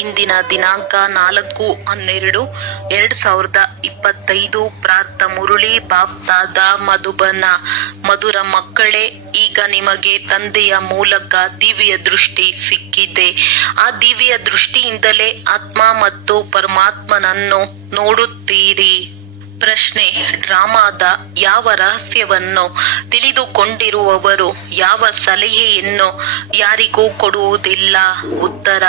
ಇಂದಿನ ದಿನಾಂಕ 4/12/2025. ಪ್ರಾರ್ಥ ಮುರಳಿ ಬಾಪ್ತಾದ ಮಧುಬನ. ಮಧುರ ಮಕ್ಕಳೇ, ಈಗ ನಿಮಗೆ ತಂದೆಯ ಮೂಲಕ ದಿವ್ಯ ದೃಷ್ಟಿ ಸಿಕ್ಕಿದೆ. ಆ ದಿವ್ಯ ದೃಷ್ಟಿಯಿಂದಲೇ ಆತ್ಮ ಮತ್ತು ಪರಮಾತ್ಮನನ್ನು ನೋಡುತ್ತೀರಿ. ಪ್ರಶ್ನೆ: ಡ್ರಾಮಾದ ಯಾವ ರಹಸ್ಯವನ್ನು ತಿಳಿದುಕೊಂಡಿರುವವರು ಯಾವ ಸಲಹೆಯನ್ನು ಯಾರಿಗೂ ಕೊಡುವುದಿಲ್ಲ? ಉತ್ತರ: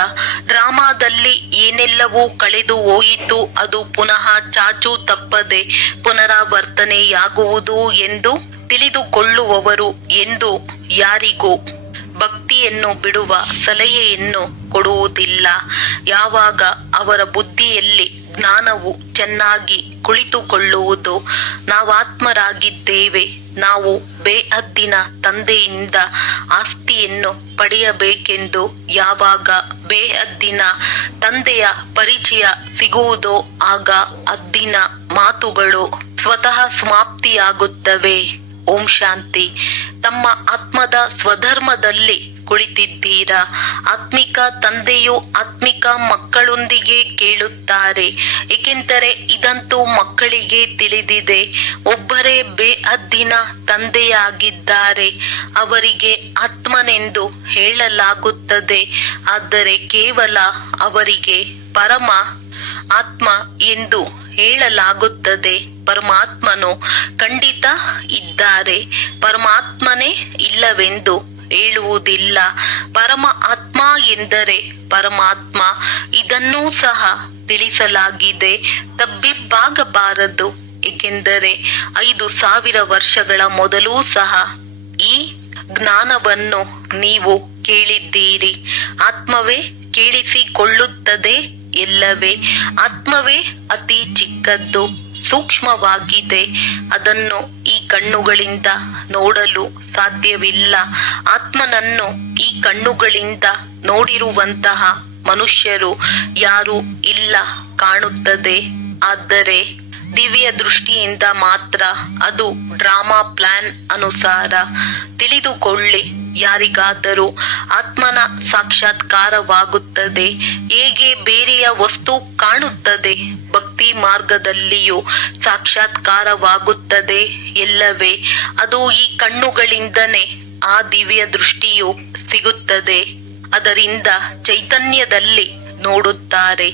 ಡ್ರಾಮಾದಲ್ಲಿ ಏನೆಲ್ಲವೂ ಕಳೆದು ಹೋಯಿತು ಅದು ಪುನಃ ಚಾಚೂ ತಪ್ಪದೆ ಪುನರಾವರ್ತನೆಯಾಗುವುದು ಎಂದು ತಿಳಿದುಕೊಳ್ಳುವವರು ಎಂದು ಯಾರಿಗೂ ಭಕ್ತಿಯನ್ನು ಬಿಡುವ ಸಲಹೆಯನ್ನು ಕೊಡುವುದಿಲ್ಲ. ಯಾವಾಗ ಅವರ ಬುದ್ಧಿಯಲ್ಲಿ ಜ್ಞಾನವು ಚೆನ್ನಾಗಿ ಕುಳಿತುಕೊಳ್ಳುವುದು, ನಾವಾತ್ಮರಾಗಿದ್ದೇವೆ, ನಾವು ಬೇಹದ್ದಿನ ತಂದೆಯಿಂದ ಆಸ್ತಿಯನ್ನು ಪಡೆಯಬೇಕೆಂದು ಯಾವಾಗ ಬೇಹದ್ದಿನ ತಂದೆಯ ಪರಿಚಯ ಸಿಗುವುದೋ ಆಗ ಹದ್ದಿನ ಮಾತುಗಳು ಸ್ವತಃ ಸಮಾಪ್ತಿಯಾಗುತ್ತವೆ. ಓಂ ಶಾಂತಿ. ತಮ್ಮ ಆತ್ಮದ ಸ್ವಧರ್ಮದಲ್ಲಿ ಕುಳಿತಿದ್ದೀರಾ. ಆತ್ಮಿಕ ತಂದೆಯು ಆತ್ಮಿಕ ಮಕ್ಕಳೊಂದಿಗೆ ಕೇಳುತ್ತಾರೆ, ಏಕೆಂದರೆ ಇದಂತೂ ಮಕ್ಕಳಿಗೆ ತಿಳಿದಿದೆ. ಒಬ್ಬರೇ ಬೇಹದ್ದಿನ ತಂದೆಯಾಗಿದ್ದಾರೆ. ಅವರಿಗೆ ಆತ್ಮನೆಂದು ಹೇಳಲಾಗುತ್ತದೆ, ಆದರೆ ಕೇವಲ ಅವರಿಗೆ ಪರಮ ಆತ್ಮ ಎಂದು ಹೇಳಲಾಗುತ್ತದೆ. ಪರಮಾತ್ಮನು ಖಂಡಿತ ಇದ್ದಾರೆ, ಪರಮಾತ್ಮನೇ ಇಲ್ಲವೆಂದು ಹೇಳುವುದಿಲ್ಲ. ಪರಮ ಆತ್ಮ ಎಂದರೆ ಪರಮಾತ್ಮ. ಇದನ್ನೂ ಸಹ ತಿಳಿಸಲಾಗಿದೆ. ತಬ್ಬಿಬ್ಬಾಗಬಾರದು, ಏಕೆಂದರೆ 5,000 ವರ್ಷಗಳ ಮೊದಲೂ ಸಹ ಈ ಜ್ಞಾನವನ್ನು ನೀವು ಕೇಳಿದ್ದೀರಿ. ಆತ್ಮವೇ ಕೇಳಿಸಿಕೊಳ್ಳುತ್ತದೆ ಎಲ್ಲವೇ. ಆತ್ಮವೇ ಅತಿ ಚಿಕ್ಕದ್ದು, ಸೂಕ್ಷ್ಮವಾಗಿದೆ. ಅದನ್ನು ಈ ಕಣ್ಣುಗಳಿಂದ ನೋಡಲು ಸಾಧ್ಯವಿಲ್ಲ. ಆತ್ಮನನ್ನು ಈ ಕಣ್ಣುಗಳಿಂದ ನೋಡಿರುವಂತಹ ಮನುಷ್ಯರು ಯಾರೂ ಇಲ್ಲ ಕಾಣುತ್ತದೆ. ಆದರೆ ದಿವ್ಯ ದೃಷ್ಟಿಯಿಂದ ಮಾತ್ರ. ಅದು ಡ್ರಾಮಾ ಪ್ಲಾನ್ ಅನುಸಾರ. ತಿಳಿದುಕೊಳ್ಳಿ, ಯಾರಿಗಾದರೂ ಆತ್ಮನ ಸಾಕ್ಷಾತ್ಕಾರವಾಗುತ್ತದೆ. ಹೇಗೆ ಬೇರೆಯ ವಸ್ತು ಕಾಣುತ್ತದೆ, ಭಕ್ತಿ ಮಾರ್ಗದಲ್ಲಿಯೂ ಸಾಕ್ಷಾತ್ಕಾರವಾಗುತ್ತದೆ ಎಲ್ಲವೇ. ಅದು ಈ ಕಣ್ಣುಗಳಿಂದನೇ ಆ ದಿವ್ಯ ದೃಷ್ಟಿಯು ಸಿಗುತ್ತದೆ. ಅದರಿಂದ ಚೈತನ್ಯದಲ್ಲಿ ನೋಡುತ್ತಾರೆ.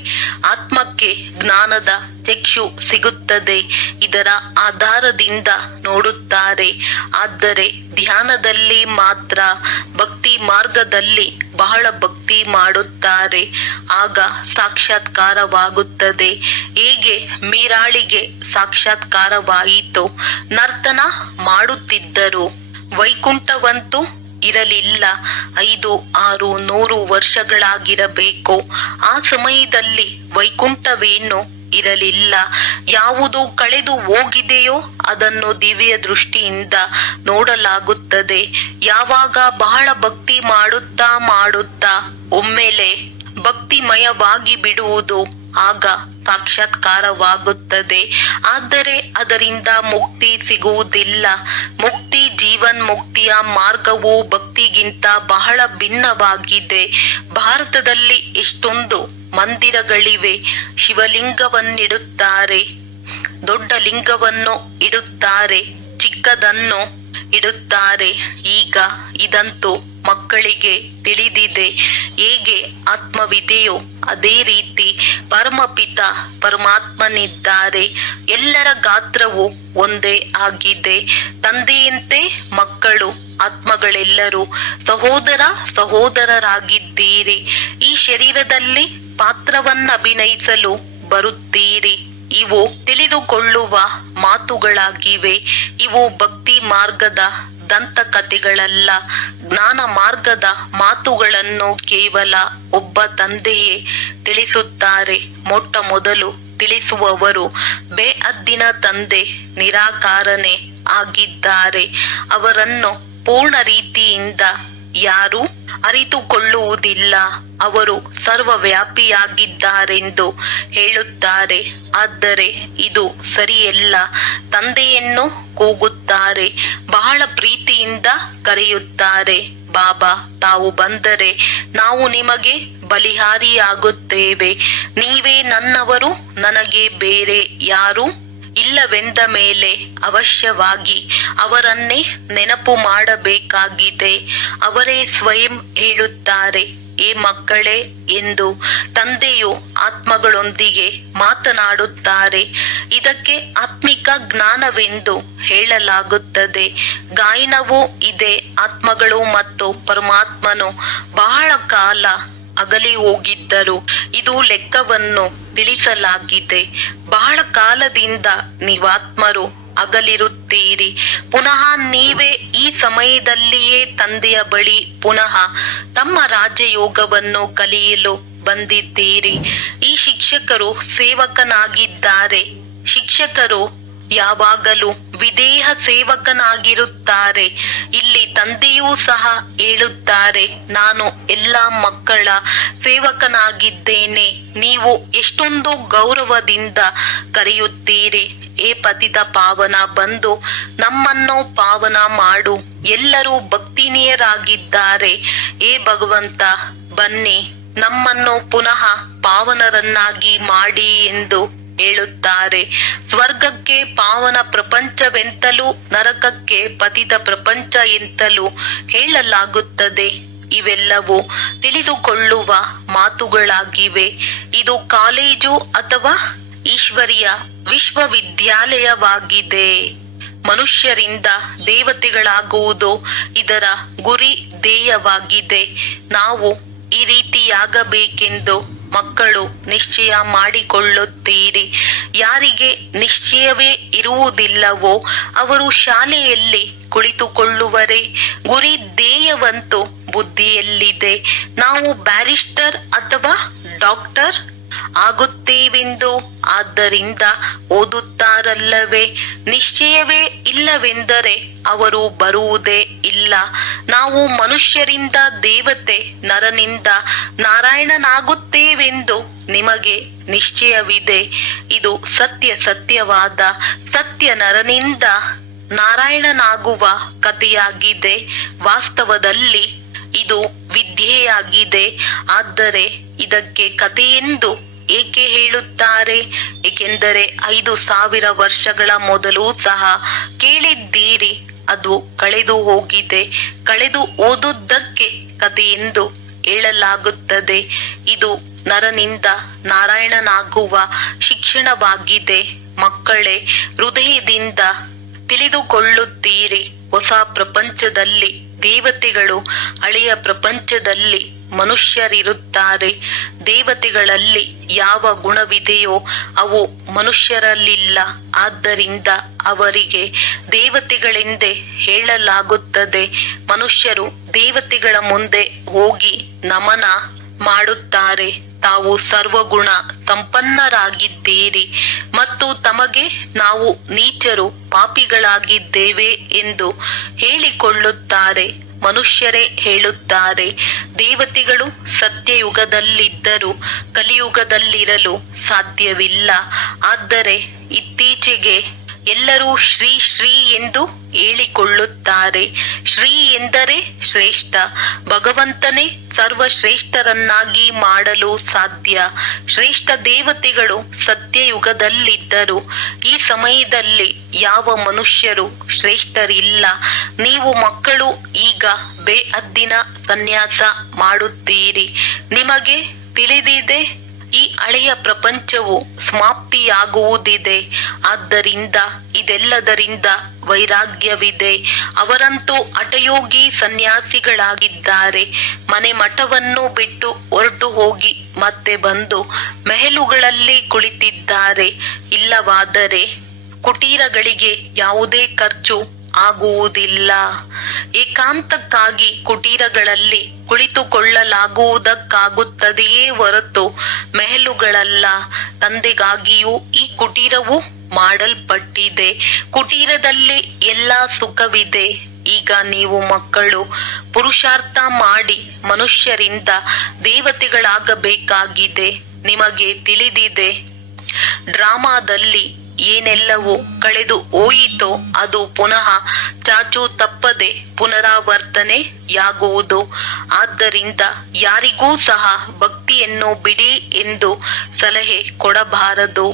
ಆತ್ಮಕ್ಕೆ ಜ್ಞಾನದ ಚಕ್ಷು ಸಿಗುತ್ತದೆ. ಇದರ ಆಧಾರದಿಂದ ನೋಡುತ್ತಾರೆ. ಆದರೆ ಧ್ಯಾನದಲ್ಲಿ ಮಾತ್ರ. ಭಕ್ತಿ ಮಾರ್ಗದಲ್ಲಿ ಬಹಳ ಭಕ್ತಿ ಮಾಡುತ್ತಾರೆ, ಆಗ ಸಾಕ್ಷಾತ್ಕಾರವಾಗುತ್ತದೆ. ಹೇಗೆ ಮೀರಾಳಿಗೆ ಸಾಕ್ಷಾತ್ಕಾರವಾಯಿತು? ನರ್ತನ ಮಾಡುತ್ತಿದ್ದರು, ವೈಕುಂಠವಂತೂ ಇರಲಿಲ್ಲ. 5, 6, 100 ವರ್ಷಗಳಾಗಿರಬೇಕು. ಆ ಸಮಯದಲ್ಲಿ ವೈಕುಂಠವೇನು ಇರಲಿಲ್ಲ. ಯಾವುದು ಕಳೆದು ಹೋಗಿದೆಯೋ ಅದನ್ನು ದಿವ್ಯ ದೃಷ್ಟಿಯಿಂದ ನೋಡಲಾಗುತ್ತದೆ. ಯಾವಾಗ ಬಹಳ ಭಕ್ತಿ ಮಾಡುತ್ತಾ ಮಾಡುತ್ತಾ ಒಮ್ಮೆಲೆ ಭಕ್ತಿಮಯವಾಗಿ ಬಿಡುವುದು, ಆಗ ಸಾಕ್ಷಾತ್ಕಾರವಾಗುತ್ತದೆ. ಆದರೆ ಅದರಿಂದ ಮುಕ್ತಿ ಸಿಗುವುದಿಲ್ಲ. ಮುಕ್ತಿ, ಜೀವನ್ಮುಕ್ತಿಯ ಮಾರ್ಗವು ಭಕ್ತಿಗಿಂತ ಬಹಳ ಭಿನ್ನವಾಗಿದೆ. ಭಾರತದಲ್ಲಿ ಎಷ್ಟೊಂದು ಮಂದಿರಗಳಿವೆ. ಶಿವಲಿಂಗವನ್ನಿಡುತ್ತಾರೆ, ದೊಡ್ಡ ಲಿಂಗವನ್ನು ಇಡುತ್ತಾರೆ, ಚಿಕ್ಕದನ್ನು ಇಡುತ್ತಾರೆ. ಈಗ ಇದಂತೂ ಮಕ್ಕಳಿಗೆ ತಿಳಿದಿದೆ. ಹೇಗೆ ಆತ್ಮವಿದೆಯೋ ಅದೇ ರೀತಿ ಪರಮಪಿತ ಪರಮಾತ್ಮನಿದ್ದಾರೆ. ಎಲ್ಲರ ಗಾತ್ರವು ಒಂದೇ ಆಗಿದೆ. ತಂದೆಯಂತೆ ಮಕ್ಕಳು, ಆತ್ಮಗಳೆಲ್ಲರೂ ಸಹೋದರ ಸಹೋದರರಾಗಿದ್ದೀರಿ. ಈ ಶರೀರದಲ್ಲಿ ಪಾತ್ರವನ್ನಭಿನಯಿಸಲು ಬರುತ್ತೀರಿ. ಇವು ತಿಳಿದುಕೊಳ್ಳುವ ಮಾತುಗಳಾಗಿವೆ. ಇವು ಭಕ್ತಿ ಮಾರ್ಗದ ದಂತಕಥೆಗಳಲ್ಲ. ಜ್ಞಾನ ಮಾರ್ಗದ ಮಾತುಗಳನ್ನು ಕೇವಲ ಒಬ್ಬ ತಂದೆಯೇ ತಿಳಿಸುತ್ತಾರೆ. ಮೊಟ್ಟ ಮೊದಲು ತಿಳಿಸುವವರು ಬೇಹದ್ದಿನ ತಂದೆ, ನಿರಾಕಾರನೇ ಆಗಿದ್ದಾರೆ. ಅವರನ್ನು ಪೂರ್ಣ ರೀತಿಯಿಂದ ಯಾರು ಅರಿತುಕೊಳ್ಳುವುದಿಲ್ಲ. ಅವರು ಸರ್ವವ್ಯಾಪಿಯಾಗಿದ್ದಾರೆಂದು ಹೇಳುತ್ತಾರೆ, ಆದರೆ ಇದು ಸರಿಯಲ್ಲ. ತಂದೆಯನ್ನು ಕೂಗುತ್ತಾರೆ, ಬಹಳ ಪ್ರೀತಿಯಿಂದ ಕರೆಯುತ್ತಾರೆ. ಬಾಬಾ ತಾವು ಬಂದರೆ ನಾವು ನಿಮಗೆ ಬಲಿಹಾರಿಯಾಗುತ್ತೇವೆ. ನೀವೇ ನನ್ನವರು, ನನಗೆ ಬೇರೆ ಯಾರೂ ಇಲ್ಲವೆಂದ ಮೇಲೆ ಅವಶ್ಯವಾಗಿ ಅವರನ್ನೇ ನೆನಪು ಮಾಡಬೇಕಾಗಿದೆ. ಅವರೇ ಸ್ವಯಂ ಹೇಳುತ್ತಾರೆ, ಏ ಮಕ್ಕಳೇ ಎಂದು. ತಂದೆಯು ಆತ್ಮಗಳೊಂದಿಗೆ ಮಾತನಾಡುತ್ತಾರೆ. ಇದಕ್ಕೆ ಆತ್ಮಿಕ ಜ್ಞಾನವೆಂದು ಹೇಳಲಾಗುತ್ತದೆ. ಗಾಯನವೂ ಇದೆ. ಆತ್ಮಗಳು ಮತ್ತು ಪರಮಾತ್ಮನು ಬಹಳ ಕಾಲ ಅಗಲಿ ಹೋಗಿದ್ದರು. ಇದು ಲೆಕ್ಕವನ್ನು ತಿಳಿಸಲಾಗಿದೆ. ಬಹಳ ಕಾಲದಿಂದ ನೀವಾತ್ಮರು ಅಗಲಿರುತ್ತೀರಿ. ಪುನಃ ನೀವೇ ಈ ಸಮಯದಲ್ಲಿಯೇ ತಂದೆಯ ಬಳಿ ಪುನಃ ತಮ್ಮ ರಾಜಯೋಗವನ್ನು ಕಲಿಯಲು ಬಂದಿದ್ದೀರಿ. ಈ ಶಿಕ್ಷಕರು ಸೇವಕನಾಗಿದ್ದಾರೆ. ಶಿಕ್ಷಕರು ಯಾವಾಗಲೂ ವಿಧೇಯ ಸೇವಕನಾಗಿರುತ್ತಾರೆ. ಇಲ್ಲಿ ತಂದೆಯೂ ಸಹ ಹೇಳುತ್ತಾರೆ, ನಾನು ಎಲ್ಲ ಮಕ್ಕಳ ಸೇವಕನಾಗಿದ್ದೇನೆ. ನೀವು ಎಷ್ಟೊಂದು ಗೌರವದಿಂದ ಕರೆಯುತ್ತೀರಿ, ಏ ಪತಿತ ಪಾವನ, ಬಂದು ನಮ್ಮನ್ನು ಪಾವನ ಮಾಡು. ಎಲ್ಲರೂ ಭಕ್ತಿನೀಯರಾಗಿದ್ದಾರೆ. ಏ ಭಗವಂತ, ಬನ್ನಿ ನಮ್ಮನ್ನು ಪುನಃ ಪಾವನರನ್ನಾಗಿ ಮಾಡಿ ಎಂದು ಹೇಳುತ್ತಾರೆ. ಸ್ವರ್ಗಕ್ಕೆ ಪಾವನ ಪ್ರಪಂಚವೆಂತಲೂ ನರಕಕ್ಕೆ ಪತಿತ ಪ್ರಪಂಚ ಎಂತಲೂ ಹೇಳಲಾಗುತ್ತದೆ. ಇವೆಲ್ಲವೂ ತಿಳಿದುಕೊಳ್ಳುವ ಮಾತುಗಳಾಗಿವೆ. ಇದು ಕಾಲೇಜು ಅಥವಾ ಈಶ್ವರಿಯ ವಿಶ್ವವಿದ್ಯಾಲಯವಾಗಿದೆ. ಮನುಷ್ಯರಿಂದ ದೇವತೆಗಳಾಗುವುದು ಇದರ ಗುರಿ ಧ್ಯೇಯವಾಗಿದೆ. ನಾವು ಈ ರೀತಿಯಾಗಬೇಕೆಂದು ಮಕ್ಕಳು ನಿಶ್ಚಯ ಮಾಡಿಕೊಳ್ಳುತ್ತೀರಿ. ಯಾರಿಗೆ ನಿಶ್ಚಯವೇ ಇರುವುದಿಲ್ಲವೋ ಅವರು ಶಾಲೆಯಲ್ಲಿ ಕುಳಿತುಕೊಳ್ಳುವರೇ. ಗುರಿ ಧ್ಯೇಯವಂತೂ ಬುದ್ಧಿಯಲ್ಲಿದೆ. ನಾವು ಬ್ಯಾರಿಸ್ಟರ್ ಅಥವಾ ಡಾಕ್ಟರ್ ಆಗುತ್ತೇವೆಂದು ಆದ್ದರಿಂದ ಓದುತ್ತಾರಲ್ಲವೇ. ನಿಶ್ಚಯವೇ ಇಲ್ಲವೆಂದರೆ ಅವರು ಬರುವುದೇ ಇಲ್ಲ. ನಾವು ಮನುಷ್ಯರಿಂದ ದೇವತೆ, ನರನಿಂದ ನಾರಾಯಣನಾಗುತ್ತೇವೆಂದು ನಿಮಗೆ ನಿಶ್ಚಯವಿದೆ. ಇದು ಸತ್ಯವಾದ ಸತ್ಯ ನರನಿಂದ ನಾರಾಯಣನಾಗುವ ಕಥೆಯಾಗಿದೆ. ವಾಸ್ತವದಲ್ಲಿ ಇದು ವಿದ್ಯೆಯಾಗಿದೆ. ಆದರೆ ಇದಕ್ಕೆ ಕಥೆಯೆಂದು ಏಕೆ ಹೇಳುತ್ತಾರೆ? ಏಕೆಂದರೆ 5,000 ವರ್ಷಗಳ ಮೊದಲು ಸಹ ಕೇಳಿದ್ದೀರಿ. ಅದು ಕಳೆದು ಹೋಗಿದೆ. ಕಳೆದು ಓದುವುದಕ್ಕೆ ಕಥೆಯೆಂದು ಹೇಳಲಾಗುತ್ತದೆ. ಇದು ನರನಿಂದ ನಾರಾಯಣನಾಗುವ ಶಿಕ್ಷಣವಾಗಿದೆ. ಮಕ್ಕಳೇ, ಹೃದಯದಿಂದ ತಿಳಿದುಕೊಳ್ಳುತ್ತೀರಿ. ಹೊಸ ಪ್ರಪಂಚದಲ್ಲಿ ದೇವತೆಗಳು, ಹಳೆಯ ಪ್ರಪಂಚದಲ್ಲಿ ಮನುಷ್ಯರಿರುತ್ತಾರೆ. ದೇವತೆಗಳಲ್ಲಿ ಯಾವ ಗುಣವಿದೆಯೋ ಅವು ಮನುಷ್ಯರಲ್ಲಿಲ್ಲ. ಆದ್ದರಿಂದ ಅವರಿಗೆ ದೇವತೆಗಳೆಂದೇ ಹೇಳಲಾಗುತ್ತದೆ. ಮನುಷ್ಯರು ದೇವತೆಗಳ ಮುಂದೆ ಹೋಗಿ ನಮನ ಮಾಡುತ್ತಾರೆ. ತಾವು ಸರ್ವಗುಣ ಸಂಪನ್ನರಾಗಿದ್ದೀರಿ ಮತ್ತು ತಮಗೆ ನಾವು ನೀಚರು, ಪಾಪಿಗಳಾಗಿದ್ದೇವೆ ಎಂದು ಹೇಳಿಕೊಳ್ಳುತ್ತಾರೆ. ಮನುಷ್ಯರೇ ಹೇಳುತ್ತಾರೆ, ದೇವತೆಗಳು ಸತ್ಯಯುಗದಲ್ಲಿದ್ದರೂ ಕಲಿಯುಗದಲ್ಲಿರಲು ಸಾಧ್ಯವಿಲ್ಲ. ಆದರೆ ಇತ್ತೀಚೆಗೆ ಎಲ್ಲರೂ ಶ್ರೀ ಶ್ರೀ ಎಂದು ಹೇಳಿಕೊಳ್ಳುತ್ತಾರೆ. ಶ್ರೀ ಎಂದರೆ ಶ್ರೇಷ್ಠ. ಭಗವಂತನೇ ಸರ್ವಶ್ರೇಷ್ಠರನ್ನಾಗಿ ಮಾಡಲು ಸಾಧ್ಯ. ಶ್ರೇಷ್ಠ ದೇವತೆಗಳು ಸತ್ಯಯುಗದಲ್ಲಿದ್ದರು. ಈ ಸಮಯದಲ್ಲಿ ಯಾವ ಮನುಷ್ಯರು ಶ್ರೇಷ್ಠರಿಲ್ಲ. ನೀವು ಮಕ್ಕಳು ಈಗ ಬೇಹದ್ದಿನ ಸನ್ಯಾಸ ಮಾಡುತ್ತೀರಿ. ನಿಮಗೆ ತಿಳಿದಿದೆ, ಈ ಹಳೆಯ ಪ್ರಪಂಚವು ಸಮಾಪ್ತಿಯಾಗುವುದಿದೆ. ಆದ್ದರಿಂದ ಇದೆಲ್ಲದರಿಂದ ವೈರಾಗ್ಯವಿದೆ. ಅವರಂತೂ ಹಠಯೋಗಿ ಸನ್ಯಾಸಿಗಳಾಗಿದ್ದಾರೆ. ಮನೆ ಮಠವನ್ನು ಬಿಟ್ಟು ಹೊರಟು ಹೋಗಿ ಮತ್ತೆ ಬಂದು ಮೆಹಲುಗಳಲ್ಲಿ ಕುಳಿತಿದ್ದಾರೆ. ಇಲ್ಲವಾದರೆ ಕುಟೀರಗಳಿಗೆ ಯಾವುದೇ ಖರ್ಚು ಆಗುವುದಿಲ್ಲ. ಏಕಾಂತಕ್ಕಾಗಿ ಕುಟೀರಗಳಲ್ಲಿ ಕುಳಿತುಕೊಳ್ಳಲಾಗುವುದಕ್ಕಾಗುತ್ತದೆಯೇ ಹೊರತು ಮೆಹಲುಗಳಲ್ಲ. ತಂದೆಗಾಗಿಯೂ ಈ ಕುಟೀರವು ಮಾಡಲ್ಪಟ್ಟಿದೆ. ಕುಟೀರದಲ್ಲಿ ಎಲ್ಲ ಸುಖವಿದೆ. ಈಗ ನೀವು ಮಕ್ಕಳು ಪುರುಷಾರ್ಥ ಮಾಡಿ ಮನುಷ್ಯರಿಂದ ದೇವತೆಗಳಾಗಬೇಕಾಗಿದೆ. ನಿಮಗೆ ತಿಳಿದಿದೆ, ಡ್ರಾಮಾದಲ್ಲಿ ಏನೆಲ್ಲವೂ ಕಳೆದು ಹೋಯಿತೋ ಅದು ಪುನಃ ಚಾಚು ತಪ್ಪದೆ ಪುನರಾವರ್ತನೆಯಾಗುವುದು. ಆದ್ದರಿಂದ ಯಾರಿಗೂ ಸಹ ಭಕ್ತಿಯನ್ನು ಬಿಡಿ ಎಂದು ಸಲಹೆ ಕೊಡಬಾರದು.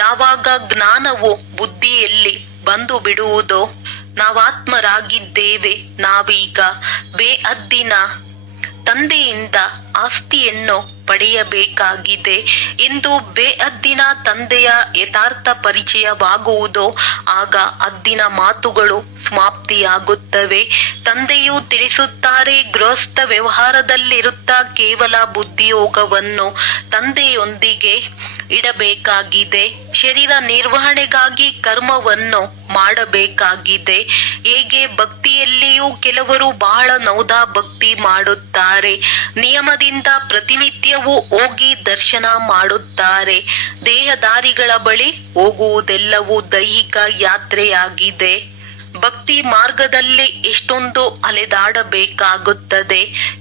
ಯಾವಾಗ ಜ್ಞಾನವು ಬುದ್ಧಿಯಲ್ಲಿ ಬಂದು ಬಿಡುವುದೋ ನಾವಾತ್ಮರಾಗಿದ್ದೇವೆ, ನಾವೀಗ ಬೇಅದ್ದಿನ ತಂದೆಯಿಂದ ಆಸ್ತಿಯನ್ನು ಪಡೆಯಬೇಕಾಗಿದೆ ಎಂದು ಬೇಅದ್ದಿನ ತಂದೆಯ ಯಥಾರ್ಥ ಪರಿಚಯವಾಗುವುದೋ ಆಗ ಅದ್ದಿನ ಮಾತುಗಳು ಸಮಾಪ್ತಿಯಾಗುತ್ತವೆ. ತಂದೆಯು ತಿಳಿಸುತ್ತಾರೆ, ಗೃಹಸ್ಥ ವ್ಯವಹಾರದಲ್ಲಿರುತ್ತಾ ಕೇವಲ ಬುದ್ಧಿಯೋಗವನ್ನು ತಂದೆಯೊಂದಿಗೆ ಇಡಬೇಕಾಗಿದೆ. ಶರೀರ ನಿರ್ವಹಣೆಗಾಗಿ ಕರ್ಮವನ್ನು ಮಾಡಬೇಕಾಗಿದೆ. ಹೇಗೆ ಭಕ್ತಿಯಲ್ಲಿಯೂ ಕೆಲವರು ಬಹಳ ನೌದಾ ಭಕ್ತಿ ಮಾಡುತ್ತಾರೆ, ನಿಯಮದಿಂದ ಪ್ರತಿನಿತ್ಯವೂ ಹೋಗಿ ದರ್ಶನ ಮಾಡುತ್ತಾರೆ. ದೇಹದಾರಿಗಳ ಬಳಿ ಹೋಗುವುದೆಲ್ಲವೂ ದೈಹಿಕ ಯಾತ್ರೆಯಾಗಿದೆ. ಭಕ್ತಿ ಮಾರ್ಗದಲ್ಲಿ ಎಷ್ಟೊಂದು ಅಲೆದಾಡಬೇಕಾಗುತ್ತದೆ.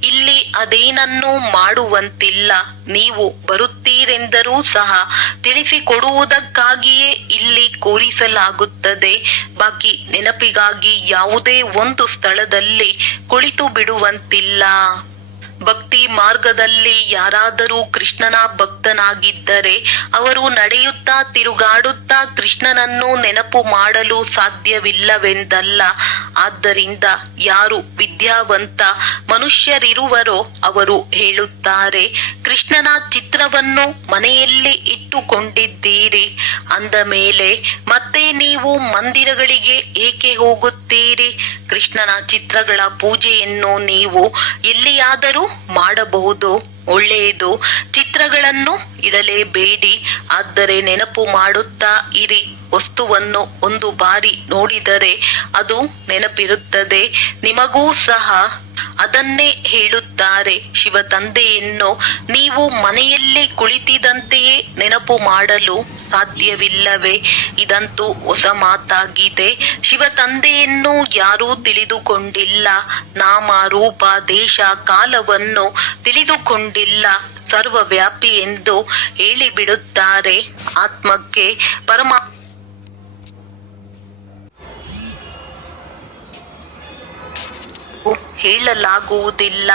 ಇಲ್ಲಿ ಅದೇನನ್ನೂ ಮಾಡುವಂತಿಲ್ಲ. ನೀವು ಬರುತ್ತೀರೆಂದರೂ ಸಹ ತಿಳಿಸಿಕೊಡುವುದಕ್ಕಾಗಿಯೇ ಇಲ್ಲಿ ಕೂರಿಸಲಾಗುತ್ತದೆ. ಬಾಕಿ ನೆನಪಿಗಾಗಿ ಯಾವುದೇ ಒಂದು ಸ್ಥಳದಲ್ಲಿ ಕುಳಿತು ಬಿಡುವಂತಿಲ್ಲ. ಭಕ್ತಿ ಮಾರ್ಗದಲ್ಲಿ ಯಾರಾದರೂ ಕೃಷ್ಣನ ಭಕ್ತನಾಗಿದ್ದರೆ ಅವರು ನಡೆಯುತ್ತಾ ತಿರುಗಾಡುತ್ತಾ ಕೃಷ್ಣನನ್ನು ನೆನಪು ಮಾಡಲು ಸಾಧ್ಯವಿಲ್ಲವೆಂದಲ್ಲ. ಆದ್ದರಿಂದ ಯಾರು ವಿದ್ಯಾವಂತ ಮನುಷ್ಯರಿರುವರೋ ಅವರು ಹೇಳುತ್ತಾರೆ, ಕೃಷ್ಣನ ಚಿತ್ರವನ್ನು ಮನೆಯಲ್ಲಿ ಇಟ್ಟುಕೊಂಡಿದ್ದೀರಿ ಅಂದ ಮೇಲೆ ಮತ್ತೆ ನೀವು ಮಂದಿರಗಳಿಗೆ ಏಕೆ ಹೋಗುತ್ತೀರಿ? ಕೃಷ್ಣನ ಚಿತ್ರಗಳ ಪೂಜೆಯನ್ನು ನೀವು ಎಲ್ಲಿಯಾದರೂ ಮಾಡಬಹುದು, ಒಳ್ಳೆಯದು. ಚಿತ್ರಗಳನ್ನು ಇಡಲೇಬೇಡಿ, ಆದರೆ ನೆನಪು ಮಾಡುತ್ತಾ ಇರಿ. ವಸ್ತುವನ್ನು ಒಂದು ಬಾರಿ ನೋಡಿದರೆ ಅದು ನೆನಪಿರುತ್ತದೆ. ನಿಮಗೂ ಸಹ ಅದನ್ನೇ ಹೇಳುತ್ತಾರೆ. ಶಿವ ತಂದೆಯನ್ನು ನೀವು ಮನೆಯಲ್ಲಿ ಕುಳಿತಿದಂತೆಯೇ ನೆನಪು ಮಾಡಲು ಸಾಧ್ಯವಿಲ್ಲವೇ? ಇದಂತೂ ಹೊಸ ಮಾತಾಗಿದೆ. ಶಿವ ತಂದೆಯನ್ನು ಯಾರೂ ತಿಳಿದುಕೊಂಡಿಲ್ಲ. ನಾಮ ರೂಪ ದೇಶ ಕಾಲವನ್ನು ತಿಳಿದುಕೊಂಡಿಲ್ಲ. ಸರ್ವವ್ಯಾಪಿ ಎಂದು ಹೇಳಿಬಿಡುತ್ತಾರೆ. ಆತ್ಮಕ್ಕೆ ಪರಮಾತ್ಮ ಹೇಳಲಾಗುವುದಿಲ್ಲ.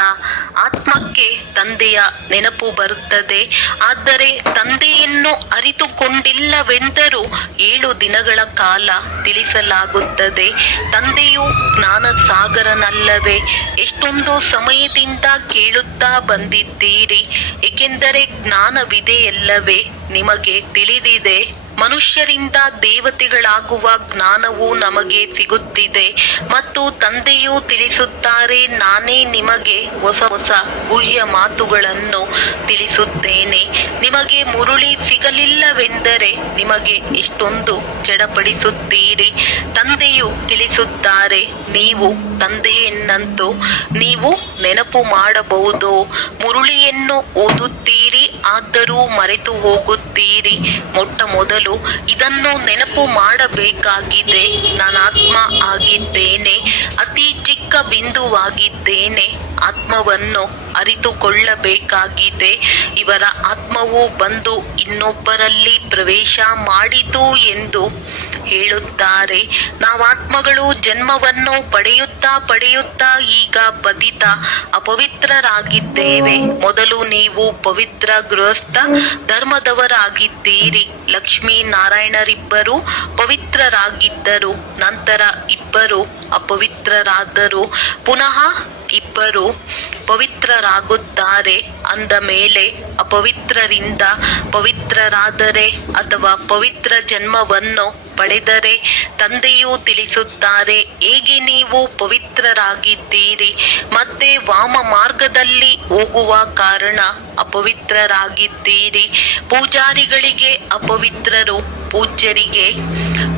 ಆತ್ಮಕ್ಕೆ ತಂದೆಯ ನೆನಪು ಬರುತ್ತದೆ. ಆದರೆ ತಂದೆಯನ್ನು ಅರಿತುಕೊಂಡಿಲ್ಲವೆಂದರೂ 7 ದಿನಗಳ ಕಾಲ ತಿಳಿಸಲಾಗುತ್ತದೆ. ತಂದೆಯು ಜ್ಞಾನ ಸಾಗರನಲ್ಲವೇ? ಎಷ್ಟೊಂದು ಸಮಯದಿಂದ ಕೇಳುತ್ತಾ ಬಂದಿದ್ದೀರಿ, ಏಕೆಂದರೆ ಜ್ಞಾನವಿದೆಯಲ್ಲವೇ? ನಿಮಗೆ ತಿಳಿದಿದೆ, ಮನುಷ್ಯರಿಂದ ದೇವತೆಗಳಾಗುವ ಜ್ಞಾನವು ನಮಗೆ ಸಿಗುತ್ತಿದೆ ಮತ್ತು ತಂದೆಯು ತಿಳಿಸುತ್ತಾರೆ, ನಾನೇ ನಿಮಗೆ ಹೊಸ ಹೊಸ ಗುಹ್ಯ ಮಾತುಗಳನ್ನು ತಿಳಿಸುತ್ತೇನೆ. ನಿಮಗೆ ಮುರುಳಿ ಸಿಗಲಿಲ್ಲವೆಂದರೆ ನಿಮಗೆ ಎಷ್ಟೊಂದು ಚಡಪಡಿಸುತ್ತೀರಿ. ತಂದೆಯು ತಿಳಿಸುತ್ತಾರೆ, ನೀವು ತಂದೆಯನ್ನಂತೂ ನೀವು ನೆನಪು ಮಾಡಬಹುದು. ಮುರುಳಿಯನ್ನು ಓದುತ್ತೀರಿ, ಆದರೂ ಮರೆತು ಹೋಗುತ್ತೀರಿ. ಮೊಟ್ಟ ಮೊದಲು ಇದನ್ನು ನೆನಪು ಮಾಡಬೇಕಾಗಿದೆ. ನಾನಾತ್ಮ ಆಗಿದ್ದೇನೆ, ಅತಿ ಚಿಕ್ಕ ಬಿಂದುವಾಗಿದ್ದೇನೆ. ಆತ್ಮವನ್ನು ಅರಿತುಕೊಳ್ಳಬೇಕಾಗಿದೆ. ಇವರ ಆತ್ಮವು ಬಂದು ಇನ್ನೊಬ್ಬರಲ್ಲಿ ಪ್ರವೇಶ ಮಾಡಿತು ಎಂದು ಹೇಳುತ್ತಾರೆ. ನಾವಾತ್ಮಗಳು ಜನ್ಮವನ್ನು ಪಡೆಯುತ್ತಾ ಪಡೆಯುತ್ತಾ ಈಗ ಪತಿತ ಅಪವಿತ್ರರಾಗಿದ್ದೇವೆ. ಮೊದಲು ನೀವು ಪವಿತ್ರ ಗೃಹಸ್ಥ ಧರ್ಮದವರಾಗಿದ್ದೀರಿ. ಲಕ್ಷ್ಮೀ ನಾರಾಯಣರಿಬ್ಬರು ಪವಿತ್ರರಾಗಿದ್ದರು, ನಂತರ ಇಬ್ಬರು ಅಪವಿತ್ರರಾದರು, ಪುನಃ ಇಬ್ಬರು ಪವಿತ್ರರಾಗುತ್ತಾರೆ. ಅಂದ ಮೇಲೆ ಅಪವಿತ್ರರಿಂದ ಪವಿತ್ರರಾದರೆ ಅಥವಾ ಪವಿತ್ರ ಜನ್ಮವನ್ನು ಪಡೆದರೆ ತಂದೆಯು ತಿಳಿಸುತ್ತಾರೆ, ಹೇಗೆ ನೀವು ಪವಿತ್ರರಾಗಿದ್ದೀರಿ ಮತ್ತೆ ವಾಮ ಮಾರ್ಗದಲ್ಲಿ ಹೋಗುವ ಕಾರಣ ಅಪವಿತ್ರರಾಗಿದ್ದೀರಿ. ಪೂಜಾರಿಗಳಿಗೆ ಅಪವಿತ್ರರು, ಪೂಜ್ಯರಿಗೆ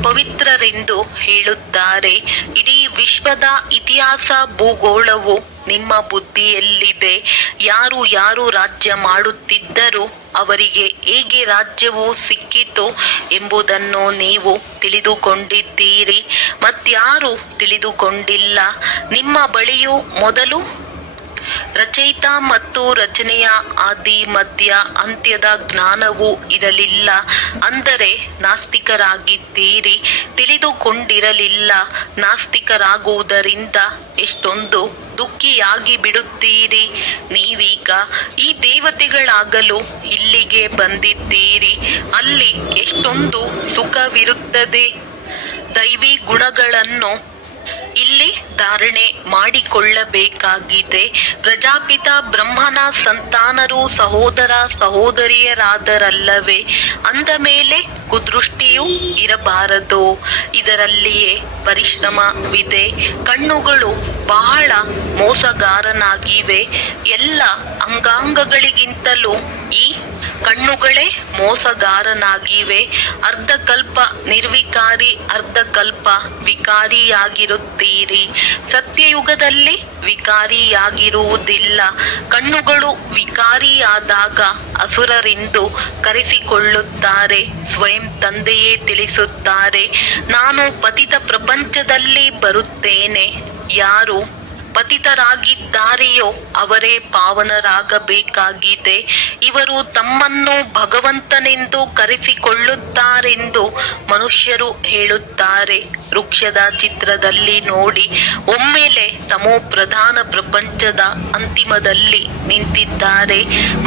ಪವಿತ್ರರೆಂದು ಹೇಳುತ್ತಾರೆ. ಇಡೀ ವಿಶ್ವದ ಇತಿಹಾಸ ಭೂಗೋಳವು ನಿಮ್ಮ ಬುದ್ಧಿಯಲ್ಲಿದೆ. ಯಾರು ಯಾರು ರಾಜ್ಯ ಮಾಡುತ್ತಿದ್ದರೂ ಅವರಿಗೆ ಹೇಗೆ ರಾಜ್ಯವು ಸಿಕ್ಕಿತು ಎಂಬುದನ್ನು ನೀವು ತಿಳಿದುಕೊಂಡಿದ್ದೀರಿ, ಮತ್ಯಾರೂ ತಿಳಿದುಕೊಂಡಿಲ್ಲ. ನಿಮ್ಮ ಬಳಿಯೂ ಮೊದಲು ರಚಯಿತ ಮತ್ತು ರಚನೆಯ ಆದಿ ಮಧ್ಯ ಅಂತ್ಯದ ಜ್ಞಾನವೂ ಇರಲಿಲ್ಲ. ಅಂದರೆ ನಾಸ್ತಿಕರಾಗಿದ್ದೀರಿ, ತಿಳಿದುಕೊಂಡಿರಲಿಲ್ಲ. ನಾಸ್ತಿಕರಾಗುವುದರಿಂದ ಎಷ್ಟೊಂದು ದುಃಖಿಯಾಗಿ ಬಿಡುತ್ತೀರಿ. ನೀವೀಗ ಈ ದೇವತೆಗಳಾಗಲು ಇಲ್ಲಿಗೆ ಬಂದಿದ್ದೀರಿ. ಅಲ್ಲಿ ಎಷ್ಟೊಂದು ಸುಖವಿರುತ್ತದೆ. ದೈವಿ ಗುಣಗಳನ್ನು ಇಲ್ಲಿ ಧಾರಣೆ ಮಾಡಿಕೊಳ್ಳಬೇಕಾಗಿದೆ. ಪ್ರಜಾಪಿತ ಬ್ರಹ್ಮನ ಸಂತಾನರು ಸಹೋದರ ಸಹೋದರಿಯರಾದರಲ್ಲವೇ? ಅಂದ ಮೇಲೆ ಕುದೃಷ್ಟಿಯೂ ಇರಬಾರದು. ಇದರಲ್ಲಿಯೇ ಪರಿಶ್ರಮವಿದೆ. ಕಣ್ಣುಗಳು ಬಹಳ ಮೋಸಗಾರನಾಗಿವೆ. ಎಲ್ಲ ಅಂಗಾಂಗಗಳಿಗಿಂತಲೂ ಈ ಕಣ್ಣುಗಳೇ ಮೋಸಗಾರನಾಗಿವೆ. ಅರ್ಧಕಲ್ಪ ನಿರ್ವಿಕಾರಿ, ಅರ್ಧಕಲ್ಪ ವಿಕಾರಿಯಾಗಿರುತ್ತೀರಿ. ಸತ್ಯಯುಗದಲ್ಲಿ ವಿಕಾರಿಯಾಗಿರುವುದಿಲ್ಲ. ಕಣ್ಣುಗಳು ವಿಕಾರಿಯಾದಾಗ ಅಸುರರೆಂದು ಕರೆಸಿಕೊಳ್ಳುತ್ತಾರೆ. ಸ್ವಯಂ ತಂದೆಯೇ ತಿಳಿಸುತ್ತಾರೆ, ನಾನು ಪತಿತ ಪ್ರಪಂಚದಲ್ಲಿ ಬರುತ್ತೇನೆ. ಯಾರು ಪತಿತರಾಗಿದ್ದಾರೆಯೋ ಅವರೇ ಪಾವನರಾಗಬೇಕಾಗಿದೆ. ಇವರು ತಮ್ಮನ್ನು ಭಗವಂತನೆಂದು ಕರೆಸಿಕೊಳ್ಳುತ್ತಾರೆಂದು ಮನುಷ್ಯರು ಹೇಳುತ್ತಾರೆ. ವೃಕ್ಷದ ಚಿತ್ರದಲ್ಲಿ ನೋಡಿ, ಒಮ್ಮೆಲೆ ತಮೋ ಪ್ರಧಾನ ಪ್ರಪಂಚದ ಅಂತಿಮದಲ್ಲಿ ನಿಂತಿದ್ದಾರೆ.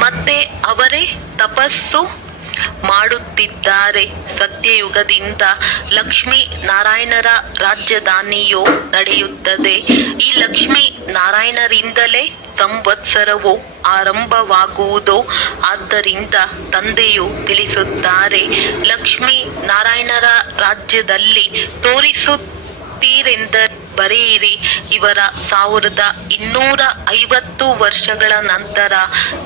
ಮತ್ತೆ ಅವರೇ ತಪಸ್ಸು ಮಾಡುತ್ತಿದ್ದಾರೆ. ಸತ್ಯಯುಗದಿಂದ ಲಕ್ಷ್ಮೀ ನಾರಾಯಣರ ರಾಜಧಾನಿಯು ನಡೆಯುತ್ತದೆ. ಈ ಲಕ್ಷ್ಮೀ ನಾರಾಯಣರಿಂದಲೇ ಸಂವತ್ಸರವು ಆರಂಭವಾಗುವುದು. ಆದ್ದರಿಂದ ತಂದೆಯು ತಿಳಿಸುತ್ತಾರೆ, ಲಕ್ಷ್ಮೀ ನಾರಾಯಣರ ರಾಜ್ಯದಲ್ಲಿ ತೋರಿಸುತ್ತೀರೆಂದರೆ ಬರೆಯಿರಿ. ಇವರ 1250 ವರ್ಷಗಳ ನಂತರ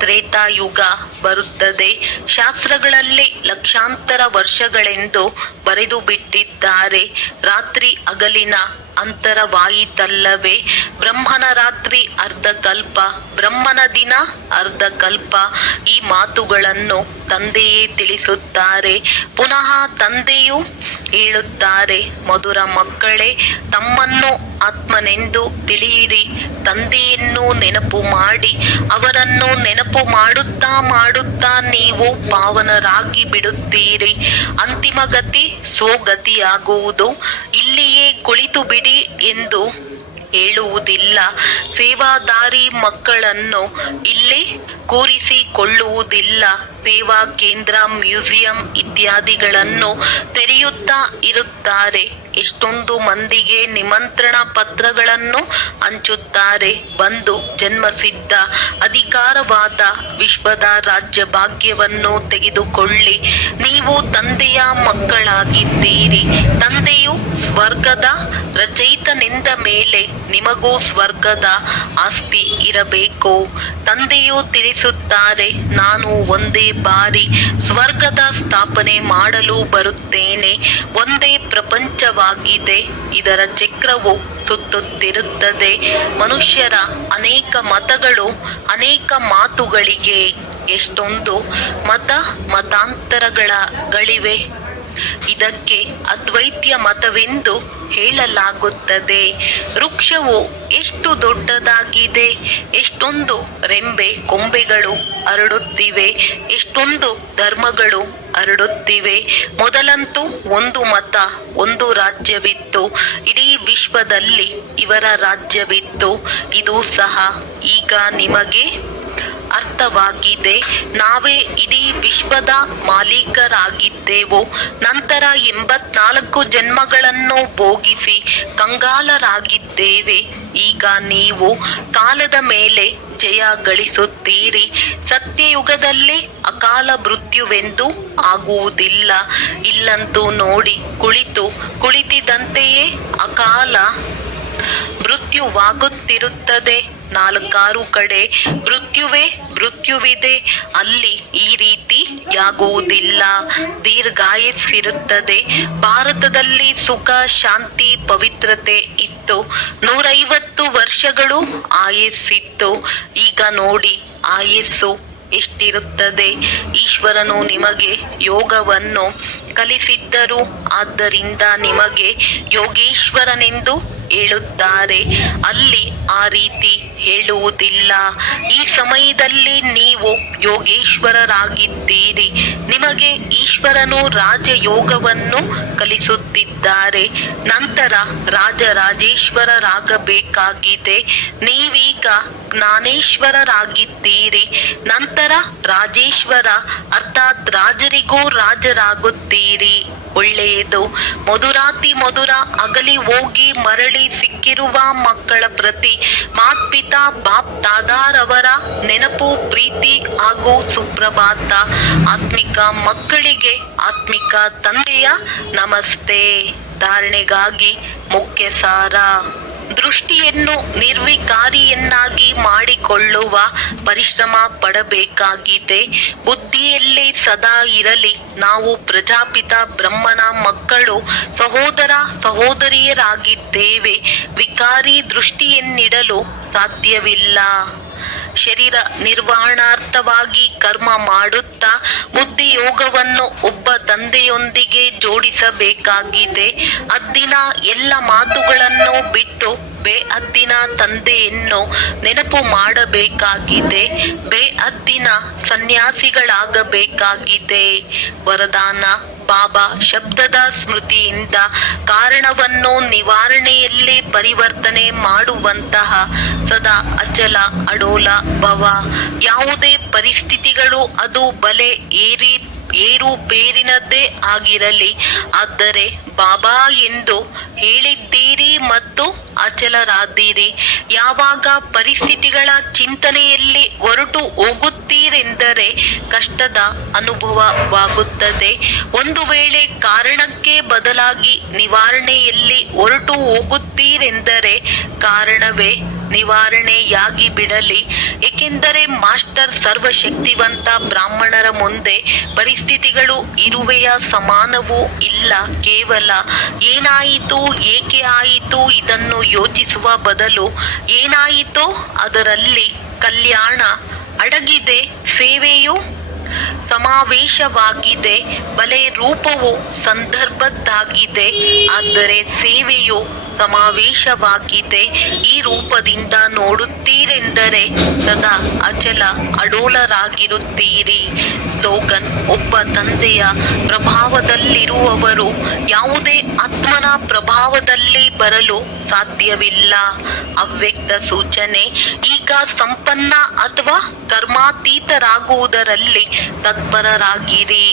ತ್ರೇತಾಯುಗ ಬರುತ್ತದೆ. ಶಾಸ್ತ್ರಗಳಲ್ಲಿ ಲಕ್ಷಾಂತರ ವರ್ಷಗಳೆಂದು ಬರೆದು ಬಿಟ್ಟಿದ್ದಾರೆ. ರಾತ್ರಿ ಹಗಲಿನ ಅಂತರವಾಯಿತಲ್ಲವೇ? ಬ್ರಹ್ಮನ ರಾತ್ರಿ ಅರ್ಧಕಲ್ಪ, ಬ್ರಹ್ಮನ ದಿನ ಅರ್ಧಕಲ್ಪ. ಈ ಮಾತುಗಳನ್ನು ತಂದೆಯೇ ತಿಳಿಸುತ್ತಾರೆ. ಪುನಃ ತಂದೆಯು ಹೇಳುತ್ತಾರೆ, ಮಧುರ ಮಕ್ಕಳೇ, ತಮ್ಮನ್ನು ಆತ್ಮನೆಂದು ತಿಳಿಯಿರಿ. ತಂದೆಯನ್ನು ನೆನಪು ಮಾಡಿ, ಅವರನ್ನು ನೆನಪು ಮಾಡುತ್ತಾ ಮಾಡುತ್ತಾ ನೀವು ಪಾವನರಾಗಿ ಬಿಡುತ್ತೀರಿ. ಅಂತಿಮ ಗತಿ ಸ್ವಗತಿಯಾಗುವುದು. ಇಲ್ಲಿಯೇ ಕುಳಿತು ಬಿಡಿ ಎಂದು ಹೇಳುವುದಿಲ್ಲ. ಸೇವಾದಾರಿ ಮಕ್ಕಳನ್ನು ಇಲ್ಲಿ ಕೂರಿಸಿಕೊಳ್ಳುವುದಿಲ್ಲ. ಸೇವಾ ಕೇಂದ್ರ, ಮ್ಯೂಸಿಯಂ ಇತ್ಯಾದಿಗಳನ್ನು ತೆರೆಯುತ್ತಾ ಇರುತ್ತಾರೆ. ಎಷ್ಟೊಂದು ಮಂದಿಗೆ ನಿಮಂತ್ರಣ ಪತ್ರಗಳನ್ನು ಹಂಚುತ್ತಾರೆ. ಬಂದು ಜನ್ಮಸಿದ್ಧ ಅಧಿಕಾರವಾದ ವಿಶ್ವದ ರಾಜ್ಯ ಭಾಗ್ಯವನ್ನು ತೆಗೆದುಕೊಳ್ಳಿ. ನೀವು ತಂದೆಯ ಮಕ್ಕಳಾಗಿದ್ದೀರಿ. ತಂದೆಯು ಸ್ವರ್ಗದ ರಚಯಿತನೆಂದ ಮೇಲೆ ನಿಮಗೂ ಸ್ವರ್ಗದ ಆಸ್ತಿ ಇರಬೇಕು. ತಂದೆಯು ತಿಳಿಸುತ್ತಾರೆ, ನಾನು ಒಂದೇ ಬಾರಿ ಸ್ವರ್ಗದ ಸ್ಥಾಪನೆ ಮಾಡಲು ಬರುತ್ತೇನೆ. ಒಂದೇ ಪ್ರಪಂಚವಾಗಿದೆ. ಇದರ ಚಕ್ರವು ಸುತ್ತುತ್ತಿರುತ್ತದೆ. ಮನುಷ್ಯರ ಅನೇಕ ಮತಗಳು, ಅನೇಕ ಮಾತುಗಳಿಗೆ ಎಷ್ಟೊಂದು ಮತಾಂತರಗಳಿವೆ. ಇದಕ್ಕೆ ಅದ್ವೈತ್ಯ ಮತವೆಂದು ಹೇಳಲಾಗುತ್ತದೆ. ವೃಕ್ಷವು ಎಷ್ಟು ದೊಡ್ಡದಾಗಿದೆ, ಎಷ್ಟೊಂದು ರೆಂಬೆ ಕೊಂಬೆಗಳು ಹರಡುತ್ತಿವೆ, ಎಷ್ಟೊಂದು ಧರ್ಮಗಳು ಹರಡುತ್ತಿವೆ. ಮೊದಲಂತೂ ಒಂದು ಮತ, ಒಂದು ರಾಜ್ಯವಿತ್ತು. ಇಡೀ ವಿಶ್ವದಲ್ಲಿ ಇವರ ರಾಜ್ಯವಿತ್ತು. ಇದು ಸಹ ಈಗ ನಿಮಗೆ ಅರ್ಥವಾಗಿದೆ. ನಾವೇ ಇಡೀ ವಿಶ್ವದ ಮಾಲೀಕರಾಗಿದ್ದೆವು. ನಂತರ 84 ಜನ್ಮಗಳನ್ನು ಭೋಗಿಸಿ ಕಂಗಾಲರಾಗಿದ್ದೇವೆ. ಈಗ ನೀವು ಕಾಲದ ಮೇಲೆ ಜಯ ಗಳಿಸುತ್ತೀರಿ. ಸತ್ಯಯುಗದಲ್ಲಿ ಅಕಾಲ ಮೃತ್ಯುವೆಂದು ಆಗುವುದಿಲ್ಲ. ಇಲ್ಲಂತೂ ನೋಡಿ, ಕುಳಿತಿದ್ದಂತೆಯೇ ಅಕಾಲ ಮೃತ್ಯುವಾಗುತ್ತಿರುತ್ತದೆ. ನಾಲ್ಕಾರು ಕಡೆ ಮೃತ್ಯುವಿದೆ, ಅಲ್ಲಿ ಈ ರೀತಿಯಾಗುವುದಿಲ್ಲ. ದೀರ್ಘಾಯಸ್ಸಿರುತ್ತದೆ. ಭಾರತದಲ್ಲಿ ಸುಖ, ಶಾಂತಿ, ಪವಿತ್ರತೆ ಇತ್ತು. 150 ವರ್ಷಗಳು ಆಯಸ್ಸಿತ್ತು. ಈಗ ನೋಡಿ ಆಯಸ್ಸು ಎಷ್ಟಿರುತ್ತದೆ. ಈಶ್ವರನು ನಿಮಗೆ ಯೋಗವನ್ನು ಕಲಿಸಿದ್ದರು, ಆದ್ದರಿಂದ ನಿಮಗೆ ಯೋಗೇಶ್ವರನೆಂದು ಹೇಳುತ್ತಾರೆ. ಅಲ್ಲಿ ಆ ರೀತಿ ಹೇಳುವುದಿಲ್ಲ. ಈ ಸಮಯದಲ್ಲಿ ನೀವು ಯೋಗೇಶ್ವರರಾಗಿದ್ದೀರಿ. ನಿಮಗೆ ಈಶ್ವರನು ರಾಜಯೋಗವನ್ನು ಕಲಿಸುತ್ತಿದ್ದಾರೆ. ನಂತರ ರಾಜರಾಜೇಶ್ವರರಾಗಬೇಕಾಗಿದೆ. ನೀವೀಗ ಜ್ಞಾನೇಶ್ವರರಾಗಿದ್ದೀರಿ. ನಂತರ ರಾಜೇಶ್ವರ ಅರ್ಥಾತ್ ರಾಜರಿಗೂ ರಾಜರಾಗುತ್ತೀರಿ. ಒಳ್ಳೆಯದು. ಮಧುರಾತಿ ಮಧುರ ಅಗಲಿ ಹೋಗಿ ಮರಳಿ ಸಿಕ್ಕಿರುವ ಮಕ್ಕಳ ಪ್ರತಿ ಮಾತ್ಪಿತಾ ಬಾಪ್ ದಾದಾರವರ ನೆನಪು, ಪ್ರೀತಿ ಹಾಗೂ ಸುಪ್ರಭಾತ. ಆತ್ಮಿಕ ಮಕ್ಕಳಿಗೆ ಆತ್ಮಿಕ ತಂದೆಯ ನಮಸ್ತೆ. ಧಾರಣೆಗಾಗಿ ಮುಖ್ಯ ಸಾರ: ದೃಷ್ಟಿಯನ್ನು ನಿರ್ವಿಕಾರಿಯನ್ನಾಗಿ ಮಾಡಿಕೊಳ್ಳುವ ಪರಿಶ್ರಮ ಪಡಬೇಕಾಗಿದೆ. ಬುದ್ಧಿಯಲ್ಲಿ ಸದಾ ಇರಲಿ, ನಾವು ಪ್ರಜಾಪಿತ ಬ್ರಹ್ಮನ ಮಕ್ಕಳು, ಸಹೋದರ ಸಹೋದರಿಯರಾಗಿದ್ದೇವೆ. ವಿಕಾರಿ ದೃಷ್ಟಿಯನ್ನಿಡಲು ಸಾಧ್ಯವಿಲ್ಲ. ಶರೀರ ನಿರ್ವಹಣಾರ್ಥವಾಗಿ ಕರ್ಮ ಮಾಡುತ್ತಾ ಬುದ್ಧಿಯೋಗವನ್ನು ಒಬ್ಬ ತಂದೆಯೊಂದಿಗೆ ಜೋಡಿಸಬೇಕಾಗಿದೆ. ಅದ್ದಿನ ಎಲ್ಲ ಮಾತುಗಳನ್ನು ಬಿಟ್ಟು ಬೇಅದ್ದಿನ ತಂದೆಯನ್ನು ನೆನಪು ಮಾಡಬೇಕಾಗಿದೆ. ಬೇಅದ್ದಿನ ಸನ್ಯಾಸಿಗಳಾಗಬೇಕಾಗಿದೆ. ವರದಾನ: ಬಾಬಾ ಶಬ್ದದ ಸ್ಮೃತಿಯಿಂದ ಕಾರಣವನ್ನು ನಿವಾರಣೆಯಲ್ಲಿ ಪರಿವರ್ತನೆ ಮಾಡುವಂತಹ ಸದಾ ಅಚಲ ಅಡೋಲ ಭವ. ಯಾವುದೇ ಪರಿಸ್ಥಿತಿಗಳು ಅದು ಬಲೆ ಏರುಪೇರಿನದ್ದೇ ಆಗಿರಲಿ, ಆದರೆ ಬಾಬಾ ಎಂದು ಹೇಳಿದ್ದೀರಿ ಮತ್ತು ಅಚಲರಾದ್ದೀರಿ. ಯಾವಾಗ ಪರಿಸ್ಥಿತಿಗಳ ಚಿಂತನೆಯಲ್ಲಿ ಹೊರಟು ಹೋಗುತ್ತೀರೆಂದರೆ ಕಷ್ಟದ ಅನುಭವವಾಗುತ್ತದೆ. ಒಂದು ವೇಳೆ ಕಾರಣಕ್ಕೆ ಬದಲಾಗಿ ನಿವಾರಣೆಯಲ್ಲಿ ಹೊರಟು ಹೋಗುತ್ತೀರೆಂದರೆ ಕಾರಣವೇ ನಿವಾರಣೆಯಾಗಿ ಬಿಡಲಿ. ಏಕೆಂದರೆ ಮಾಸ್ಟರ್ ಸರ್ವಶಕ್ತಿವಂತ ಬ್ರಾಹ್ಮಣರ ಮುಂದೆ ಪರಿಸ್ಥಿತಿಗಳು ಇರುವೆಯ ಸಮಾನವೂ ಇಲ್ಲ. ಕೇವಲ ಏನಾಯಿತು, ಏಕೆ ಆಯಿತು ಇದನ್ನು ಯೋಚಿಸುವ ಬದಲು ಏನಾಯಿತೋ ಅದರಲ್ಲಿ ಕಲ್ಯಾಣ ಅಡಗಿದೆ. ಸೇವೆಯು ಸಮಾವೇಶವಾಗಿದೆ. ಬಲೆ ರೂಪವು ಸಂದರ್ಭದ್ದಾಗಿದೆ, ಆದರೆ ಸೇವೆಯು ಸಮಾವೇಶವಾಗಿದೆ. ಈ ರೂಪದಿಂದ ನೋಡುತ್ತೀರೆಂದರೆ ಸದಾ ಅಚಲ ಅಡೋಲರಾಗಿರುತ್ತೀರಿ. ಸ್ಲೋಗನ್: ಒಬ್ಬ ತಂದೆಯ ಪ್ರಭಾವದಲ್ಲಿರುವವರು ಯಾವುದೇ ಆತ್ಮನ ಪ್ರಭಾವದಲ್ಲಿ ಬರಲು ಸಾಧ್ಯವಿಲ್ಲ. ಅವ್ಯಕ್ತ ಸೂಚನೆ: ಈಗ ಸಂಪನ್ನ ಅಥವಾ ಕರ್ಮಾತೀತರಾಗುವುದರಲ್ಲಿ ತತ್ಪರರಾಗಿರಿ.